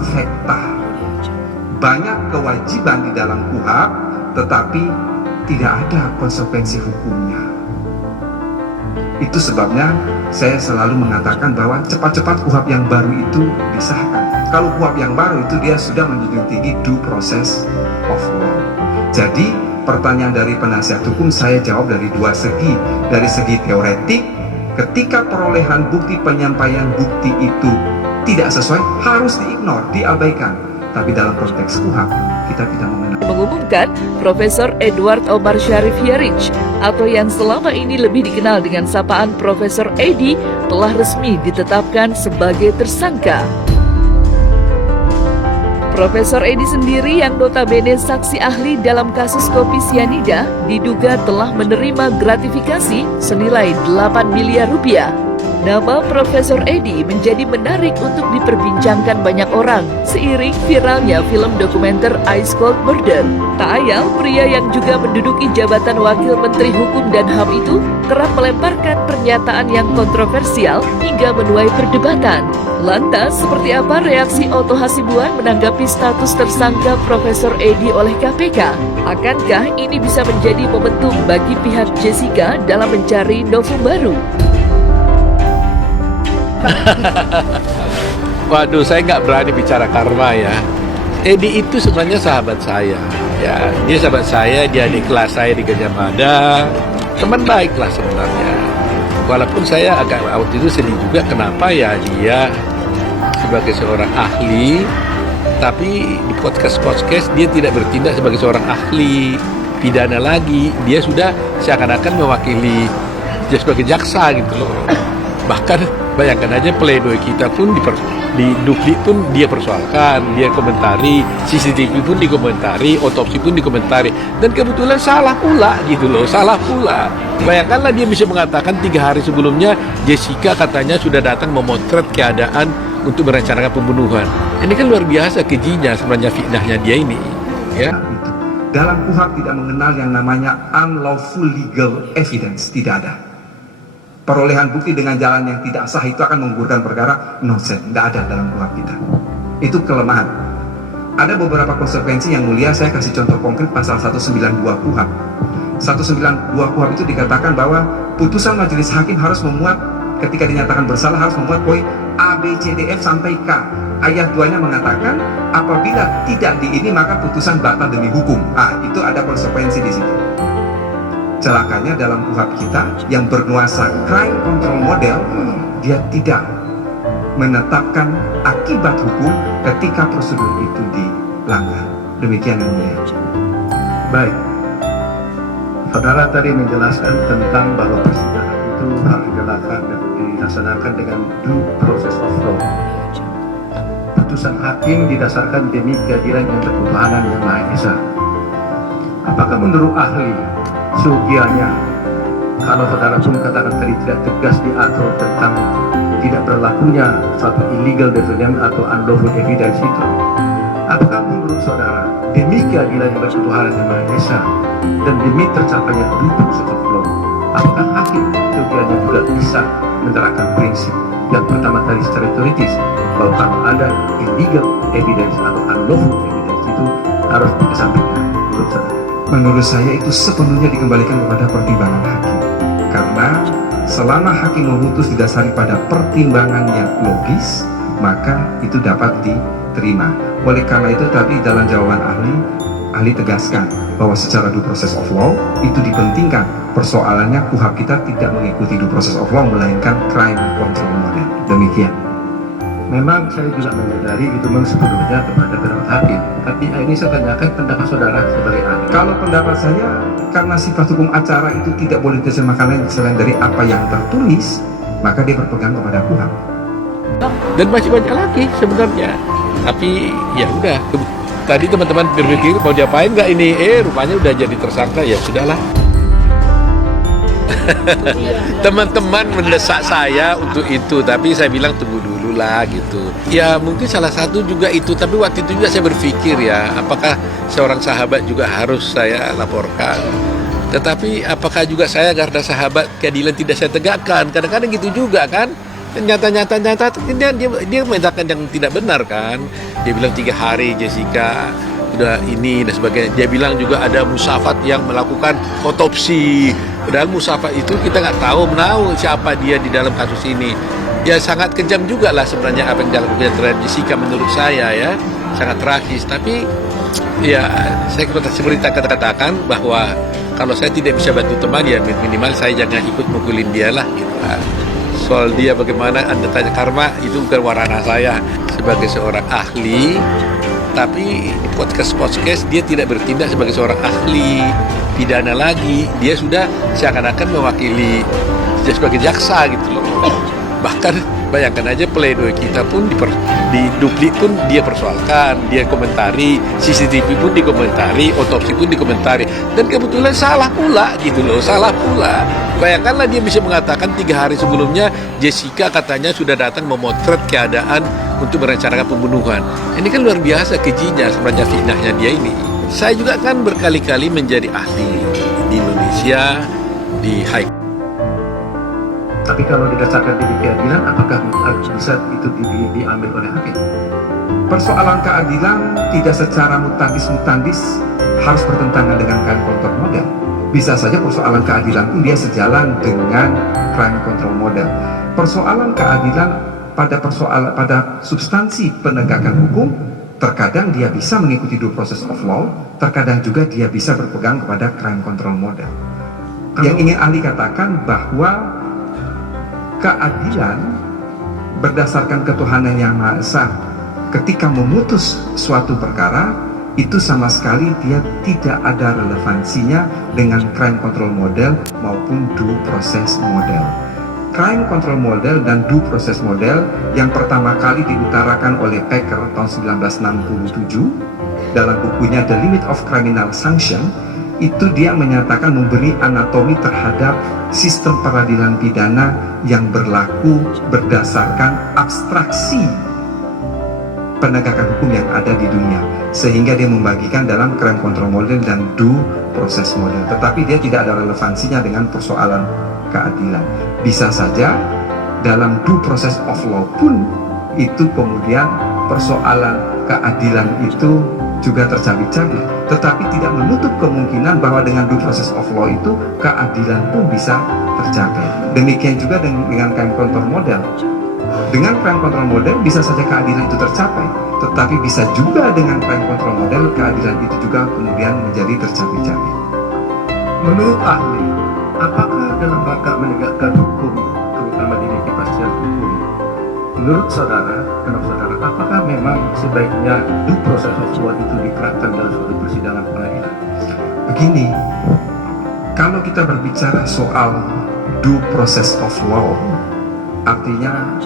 perfecta. Banyak kewajiban di dalam KUHP, tetapi tidak ada konsekuensi hukumnya. Itu sebabnya saya selalu mengatakan bahwa cepat-cepat KUHP yang baru itu disahkan. Kalau KUHP yang baru itu dia sudah menjunjung tinggi due process of law. Jadi pertanyaan dari penasihat hukum saya jawab dari dua segi. Dari segi teoretik, ketika perolehan bukti, penyampaian bukti itu tidak sesuai, harus diignore, diabaikan. Tapi dalam konteks KUHP, kita tidak mengenal. Mengumumkan Profesor Edward Omar Syarif Hierich atau yang selama ini lebih dikenal dengan sapaan Profesor Edi telah resmi ditetapkan sebagai tersangka. Profesor Edi sendiri yang notabene saksi ahli dalam kasus kopi sianida diduga telah menerima gratifikasi senilai 8 miliar rupiah. Nama Profesor Edi menjadi menarik untuk diperbincangkan banyak orang seiring viralnya film dokumenter Ice Cold Murder. Tak ayal, pria yang juga menduduki jabatan Wakil Menteri Hukum dan HAM itu kerap melemparkan pernyataan yang kontroversial hingga menuai perdebatan. Lantas, seperti apa reaksi Otto Hasibuan menanggapi status tersangka Profesor Edi oleh KPK? Akankah ini bisa menjadi momentum bagi pihak Jessica dalam mencari novum baru? Waduh, saya nggak berani bicara karma ya. Edi itu sebenarnya sahabat saya. Ya, dia sahabat saya, dia adik kelas saya di Gajah Mada. Teman baik lah sebenarnya. Walaupun saya agak waktu itu sedih juga kenapa ya dia sebagai seorang ahli, tapi di podcast dia tidak bertindak sebagai seorang ahli pidana lagi. Dia sudah seakan-akan mewakili dia sebagai jaksa gitu loh. Bahkan bayangkan aja pledoi kita pun di Dukli pun dia persoalkan, dia komentari, CCTV pun dikomentari, otopsi pun dikomentari, dan kebetulan salah pula gitu loh, salah pula. Bayangkanlah dia bisa mengatakan 3 hari sebelumnya Jessica katanya sudah datang memotret keadaan untuk merencanakan pembunuhan. Ini kan luar biasa kejinya sebenarnya fitnahnya dia ini, ya. Dalam KUHP tidak mengenal yang namanya unlawful legal evidence, tidak ada. Perolehan bukti dengan jalan yang tidak sah itu akan menggugurkan perkara, nonsense, nggak ada dalam KUHP kita. Itu kelemahan. Ada beberapa konsekuensi yang mulia, saya kasih contoh konkret pasal 192 KUHP. 192 KUHP itu dikatakan bahwa putusan majelis hakim harus memuat, ketika dinyatakan bersalah harus memuat poin A, B, C, D, F sampai K. Ayat 2-nya mengatakan apabila tidak di ini maka putusan batal demi hukum. Itu ada konsekuensi di situ. Celakanya dalam KUHP kita yang bernuansa crime control model, dia tidak menetapkan akibat hukum ketika prosedur itu dilanggar. Demikian yang mulia. Baik, saudara tadi menjelaskan tentang bahwa persidangan itu harus dilaksanakan dengan due process of law. Putusan hakim didasarkan demi keadilan yang berketuhanan yang Maha Esa. Apakah menurut ahli seugianya, kalau saudara pun katakan tadi tidak tegas diatur tentang tidak berlakunya suatu illegal evidence atau unlawful evidence itu, apakah menurut saudara demi keadilan yang berketuhanan yang Maha Esa dan demi tercapainya due process of law, apakah hakim seugianya juga bisa menerapkan prinsip yang pertama tadi secara teoritis bahwa kalau ada illegal evidence atau unlawful evidence itu harus dikesampingkan menurut saudara? Menurut saya itu sepenuhnya dikembalikan kepada pertimbangan hakim. Karena selama hakim memutus didasari pada pertimbangan yang logis, maka itu dapat diterima. Oleh karena itu tadi dalam jawaban ahli tegaskan bahwa secara due process of law itu dipentingkan. Persoalannya KUHP kita tidak mengikuti due process of law, melainkan crime control model. Demikian. Memang saya juga menyadari itu memang sepenuhnya kepada pendapat hakim. Tapi ini saya tanyakan pendapat saudara sebagai ahli. Kalau pendapat saya, karena sifat hukum acara itu tidak boleh diterjemahkan lain selain dari apa yang tertulis, maka dia berpegang kepada KUHP. Dan masih banyak lagi sebenarnya. Tapi ya udah. Tadi teman-teman berpikir mau diapain nggak ini? Rupanya udah jadi tersangka, ya sudahlah. Teman-teman mendesak saya untuk itu, tapi saya bilang tunggu dulu lah gitu. Ya mungkin salah satu juga itu, tapi waktu itu juga saya berpikir ya, apakah seorang sahabat juga harus saya laporkan? Tetapi apakah juga saya karena sahabat keadilan tidak saya tegakkan? Kadang-kadang gitu juga kan. Nyata dia menyatakan yang tidak benar kan. Dia bilang 3 hari Jessica udah ini dan sebagainya. Dia bilang juga ada Musafat yang melakukan otopsi. Padahal Musafat itu kita nggak tahu siapa dia di dalam kasus ini. Ya sangat kejam juga lah sebenarnya apa yang dilakukan terhadap Jessica menurut saya ya. Sangat tragis. Tapi ya saya seperti katakan bahwa kalau saya tidak bisa bantu teman ya minimal saya jangan ikut mukulin dia lah gitu kan. Soal dia bagaimana Anda tanya karma itu bukan warna saya sebagai seorang ahli, tapi di podcast dia tidak bertindak sebagai seorang ahli pidana lagi, dia sudah seakan-akan mewakili dia sebagai jaksa gitu loh. Bahkan bayangkan aja pledoi kita pun di duplik pun dia persoalkan, dia komentari, CCTV pun dikomentari, otopsi pun dikomentari, dan kebetulan salah pula gitu loh, salah pula. Bayangkanlah dia bisa mengatakan 3 hari sebelumnya Jessica katanya sudah datang memotret keadaan untuk merencanakan pembunuhan. Ini kan luar biasa kejinya sebenarnya fitnahnya dia ini. Saya juga kan berkali-kali menjadi ahli di Indonesia di High. Tapi kalau didasarkan di keadilan, apakah bisa itu diambil oleh hakim? Persoalan keadilan tidak secara mutandis harus bertentangan dengan crime control model. Bisa saja persoalan keadilan pun dia sejalan dengan crime control model. Persoalan keadilan pada substansi penegakan hukum, terkadang dia bisa mengikuti due process of law, terkadang juga dia bisa berpegang kepada crime control model. Yang ingin ahli katakan bahwa keadilan berdasarkan ketuhanan yang Maha Esa ketika memutus suatu perkara itu sama sekali dia tidak ada relevansinya dengan crime control model maupun due process model. Crime control model dan due process model yang pertama kali diutarakan oleh Packer tahun 1967 dalam bukunya The Limit of Criminal Sanction, itu dia menyatakan memberi anatomi terhadap sistem peradilan pidana yang berlaku berdasarkan abstraksi penegakan hukum yang ada di dunia, sehingga dia membagikan dalam crime control model dan due process model, tetapi dia tidak ada relevansinya dengan persoalan keadilan. Bisa saja dalam due process of law pun itu kemudian persoalan keadilan itu juga tercabik-cabik, tetapi tidak menutup kemungkinan bahwa dengan due process of law itu keadilan pun bisa tercapai. Demikian juga dengan crime control model. Dengan crime control model bisa saja keadilan itu tercapai, tetapi bisa juga dengan crime control model keadilan itu juga kemudian menjadi tercabik-cabik. Menurut ahli, apakah dalam rangka menegakkan hukum, terutama di kepastian hukum, menurut saudara, apakah memang sebaiknya due process of law itu diterapkan dalam suatu persidangan pengadilan? Begini, kalau kita berbicara soal due process of law, artinya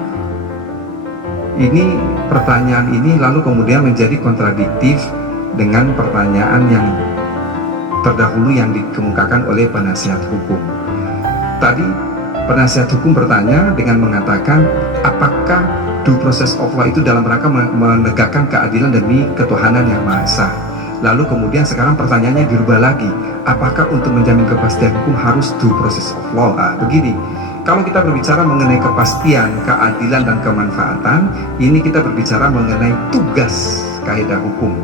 ini pertanyaan ini lalu kemudian menjadi kontradiktif dengan pertanyaan yang terdahulu yang dikemukakan oleh penasihat hukum. Tadi penasihat hukum bertanya dengan mengatakan apakah due process of law itu dalam rangka menegakkan keadilan demi ketuhanan yang Maha Esa. Lalu kemudian sekarang pertanyaannya dirubah lagi, apakah untuk menjamin kepastian hukum harus due process of law? Begini, kalau kita berbicara mengenai kepastian, keadilan, dan kemanfaatan, ini kita berbicara mengenai tugas kaidah hukum.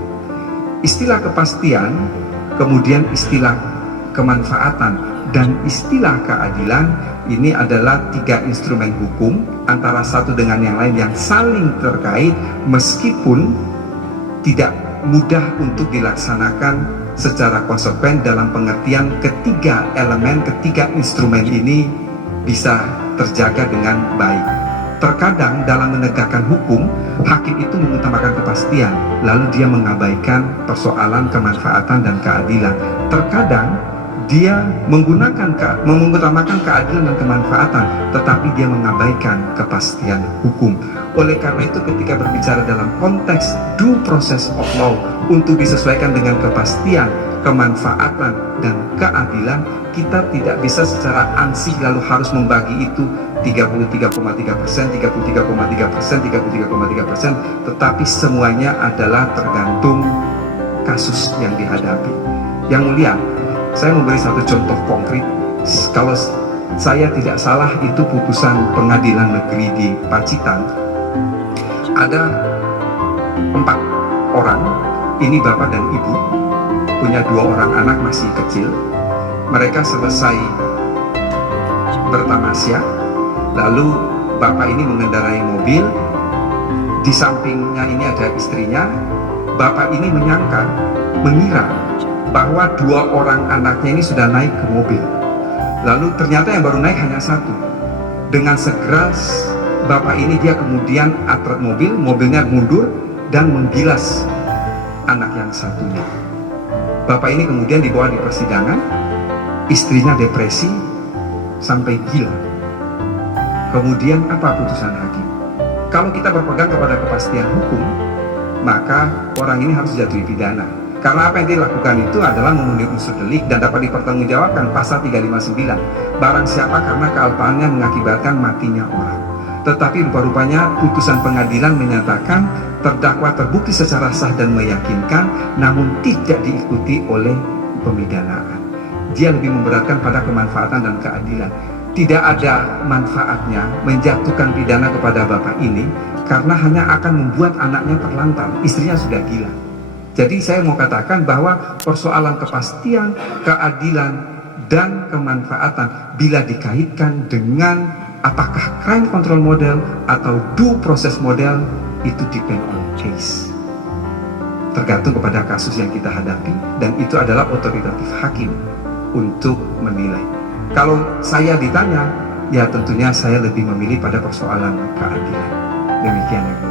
Istilah kepastian, kemudian istilah kemanfaatan, dan istilah keadilan, ini adalah 3 instrumen hukum antara satu dengan yang lain yang saling terkait meskipun tidak mudah untuk dilaksanakan secara konsekuen dalam pengertian ketiga elemen, ketiga instrumen ini bisa terjaga dengan baik. Terkadang dalam menegakkan hukum, hakim itu mengutamakan kepastian, lalu dia mengabaikan persoalan kemanfaatan dan keadilan. Terkadang dia mengutamakan keadilan dan kemanfaatan, tetapi dia mengabaikan kepastian hukum. Oleh karena itu ketika berbicara dalam konteks due process of law untuk disesuaikan dengan kepastian, kemanfaatan, dan keadilan, kita tidak bisa secara ansih lalu harus membagi itu 33,3%, 33,3%, 33,3%, tetapi semuanya adalah tergantung kasus yang dihadapi. Yang mulia, saya memberi satu contoh konkret. Kalau saya tidak salah itu putusan pengadilan negeri di Pacitan. Ada 4 orang, ini bapak dan ibu, punya 2 orang anak masih kecil. Mereka selesai bertamasya, lalu bapak ini mengendarai mobil, di sampingnya ini ada istrinya. Bapak ini mengira bahwa 2 orang anaknya ini sudah naik ke mobil. Lalu ternyata yang baru naik hanya 1. Dengan segera bapak ini dia kemudian atret mobilnya mundur dan menggilas anak yang satunya. Bapak ini kemudian dibawa di persidangan, istrinya depresi sampai gila. Kemudian apa putusan hakim? Kalau kita berpegang kepada kepastian hukum, maka orang ini harus dijatuhi pidana. Karena apa yang dilakukan itu adalah memenuhi unsur delik dan dapat dipertanggungjawabkan pasal 359. Barang siapa karena kealpaannya mengakibatkan matinya orang. Tetapi rupa-rupanya putusan pengadilan menyatakan terdakwa terbukti secara sah dan meyakinkan, namun tidak diikuti oleh pemidanaan. Dia lebih memberatkan pada kemanfaatan dan keadilan. Tidak ada manfaatnya menjatuhkan pidana kepada bapak ini karena hanya akan membuat anaknya terlantar, istrinya sudah gila. Jadi saya mau katakan bahwa persoalan kepastian, keadilan, dan kemanfaatan bila dikaitkan dengan apakah crime control model atau due process model, itu depend on case. Tergantung kepada kasus yang kita hadapi, dan itu adalah otoritatif hakim untuk menilai. Kalau saya ditanya, ya tentunya saya lebih memilih pada persoalan keadilan. Demikian ya.